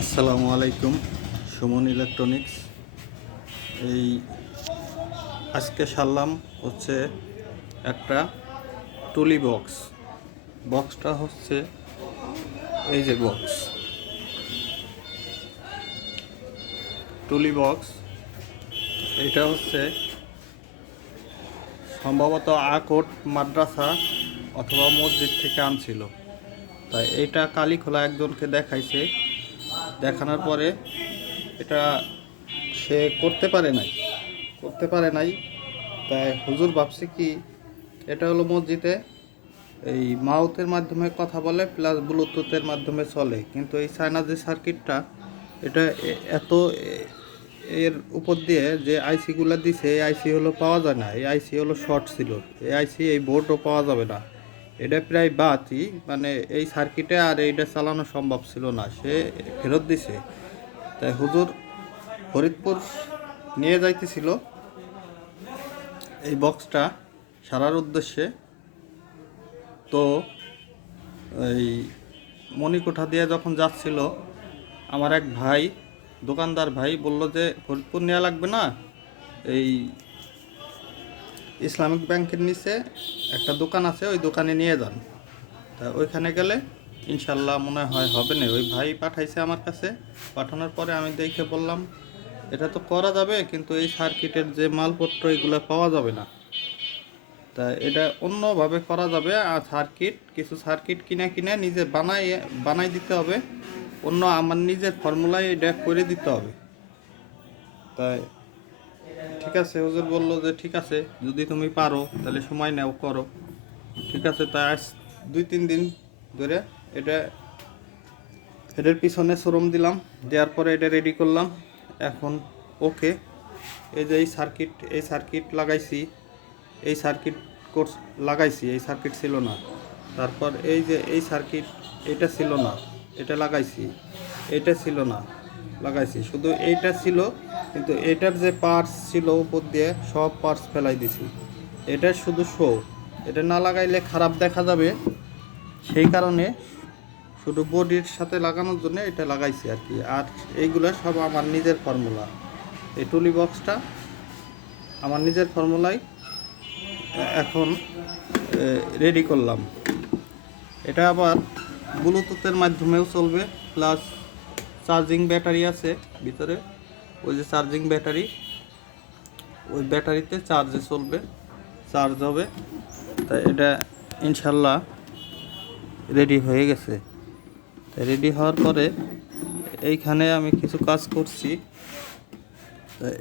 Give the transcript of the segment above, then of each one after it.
আসসালামু আলাইকুম। সুমন ইলেকট্রনিক্স। এই আজকে সারলাম হচ্ছে একটা টুলি বক্স। বক্সটা হচ্ছে এই যে বক্স, টুলি বক্স। এটা হচ্ছে সম্ভবত আকোট মাদ্রাসা অথবা মসজিদ থেকে আনছিল। তাই এইটা কালীখোলা একজনকে দেখাইছে, দেখানোর পরে এটা সে করতে পারে নাই। তাই হুজুর ভাবছে কি, এটা হলো মসজিদে এই মাউথের মাধ্যমে কথা বলে প্লাস ব্লুটুথের মাধ্যমে চলে, কিন্তু এই চায়না যে সার্কিটটা, এটা এত এর উপর দিয়ে যে আইসিগুলো দিছে, এই আইসি হলো পাওয়া যায় না। এই আইসি হলো শর্ট ছিল, এই আইসি এই বোর্ডও পাওয়া যাবে না। এটা প্রায় বাতি, মানে এই সার্কিটে আর এইটা চালানো সম্ভব ছিল না, সে ফেরত দিছে। তাই হুজুর ফরিদপুর নিয়ে যাইতেছিল এই বক্সটা সারার উদ্দেশ্যে। তো এই মণিকোঠা দিয়ে যখন যাচ্ছিল, আমার এক ভাই, দোকানদার ভাই, বলল যে ফরিদপুর নেওয়া লাগবে না, এই ইসলামিক ব্যাংকের নিচে একটা দোকান আছে, ওই দোকানে নিয়ে যান। তা ওইখানে গেলে ইনশাল্লাহ মনে হয় হবে না। ওই ভাই পাঠাইছে আমার কাছে, পাঠানোর পরে আমি দেখে বললাম এটা তো করা যাবে, কিন্তু এই সার্কিটের যে মালপত্র এগুলো পাওয়া যাবে না। তা এটা অন্যভাবে করা যাবে। আর কিছু সার্কিট কিনে নিজে বানাই দিতে হবে, আমার নিজের ফর্মুলায় এটা করে দিতে হবে। তাই ঠিক আছে, হুজুর বললো যে ঠিক আছে, যদি তুমি পারো তাহলে সময় নাও, করো। ঠিক আছে, তাই আজ 2-3 দিন ধরে এটা এটার পিছনে শ্রম দিলাম, দেওয়ার পরে এটা রেডি করলাম। এখন ওকে, এই যে এই সার্কিট লাগাইছি, এই সার্কিট কোর্স লাগাইছি, এই সার্কিট ছিল না। তারপর এই যে এই সার্কিট, এটা ছিল না, এটা লাগাইছি, এটা ছিল না, লাগাইছি, শুধু এইটা ছিল। কিন্তু এটার যে পার্টস ছিল উপর দিয়ে সব পার্টস ফেলাই দিছি। এটা শুধু শো, এটা না লাগাইলে খারাপ দেখা যাবে, সেই কারণে শুধু বডির সাথে লাগানোর জন্য এটা লাগাইছি আর কি। আর এইগুলো সব আমার নিজের ফর্মুলা। এই টুলি বক্সটা আমার নিজের ফর্মুলায় এখন রেডি করলাম। এটা আবার ব্লুটুথের মাধ্যমেও চলবে, প্লাস চার্জিং ব্যাটারি আছে ভিতরে, ওই যে চার্জিং ব্যাটারি, ওই ব্যাটারিতে চার্জে চলবে, চার্জ হবে। তাই এটা ইনশাল্লাহ রেডি হয়ে গেছে। তাই রেডি হওয়ার পরে এইখানে আমি কিছু কাজ করছি।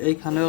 এইখানেও